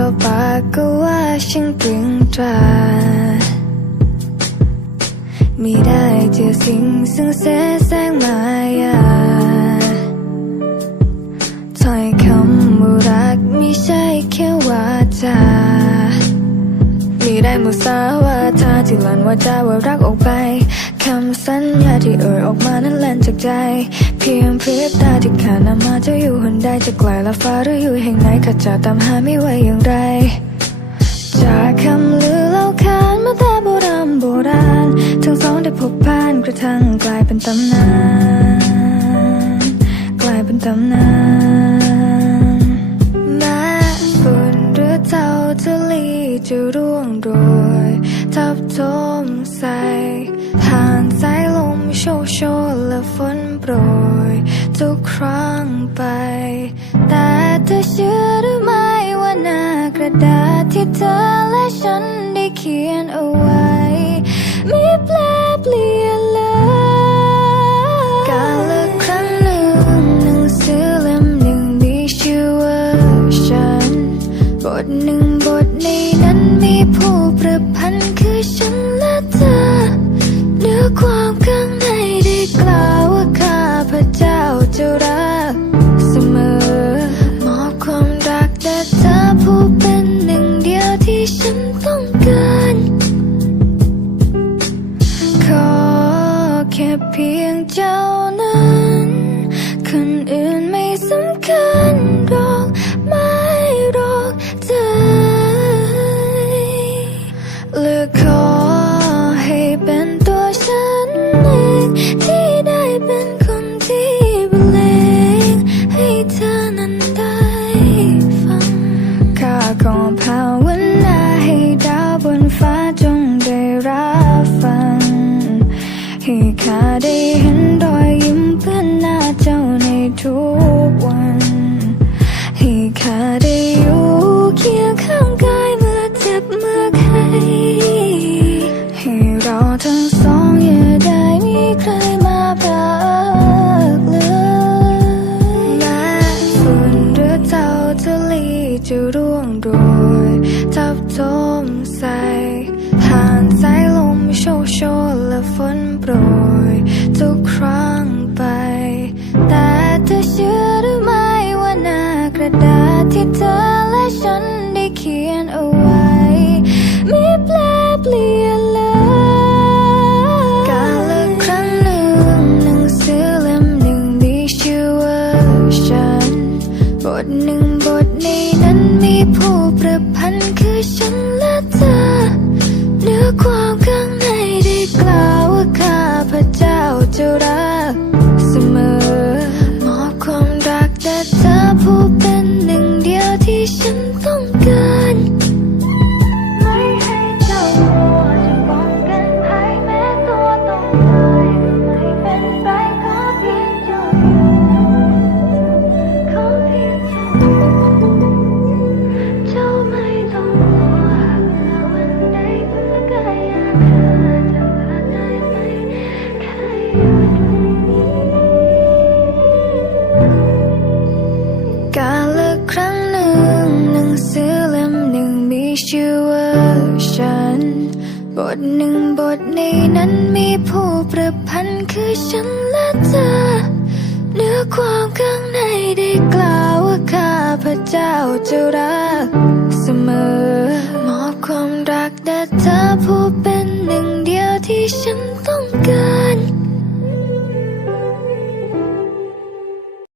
ต่อปากก็ว่าฉันตรึงตรามีได้เจอสิ่งซึ่งเสแสร้ ได้มุสาวาทาที่หลันว่าจาว่ารักออกไปคำสัญญาที่เอ่ยออกมานั้นแล่นจากใจ เพียงพริบตาที่ขานำมาจะอยู่หนใดจะไกลละฟ้าหรืออยู่แห่งไหนข้าจะตามหาไม่ไหวอย่างไร จากคำลือเล่าขานมาแต่โบราณโบราณ ทั้งสองได้พบผ่านกระทั่งกลายเป็นตำนาน กลายเป็นตำนาน เจ้าจะลีจะร่วงโรยทับทมใส่ผ่านสายลมโชกโชนและฝนโปรย ทุกครั้งไป แต่เธอเชื่อหรือไม่ว่าหน้ากระดาษที่เธอและฉันได้เขียนเอาไว้ มีแปลเปลี่ยน แค่เพียงเจ้านั้นคนอื่น ให้ข้าได้เห็นรอยยิ้มเพื่อนหน้าเจ้าในทุกวันให้ข้าได้อยู่เคียงข้างกายเมื่อเจ็บเมื่อไข้ให้เราทั้งสองอย่าได้มีใครมาพรากเลยแม้ฝุ่นหรือเจ้าจะลีจะร ฝ กาละครั้งหนึ่งหนังสือเล่มหนึ่งมีชื่อว่าฉัน บทหนึ่งบทในนั้นมีผู้ประพันธ์คือฉันและเธอ เนื้อความข้างในได้กล่าวว่าข้าพระเจ้าจะรักเสมอแต่เธอผู้เป็นหนึ่เดียวที่ฉัน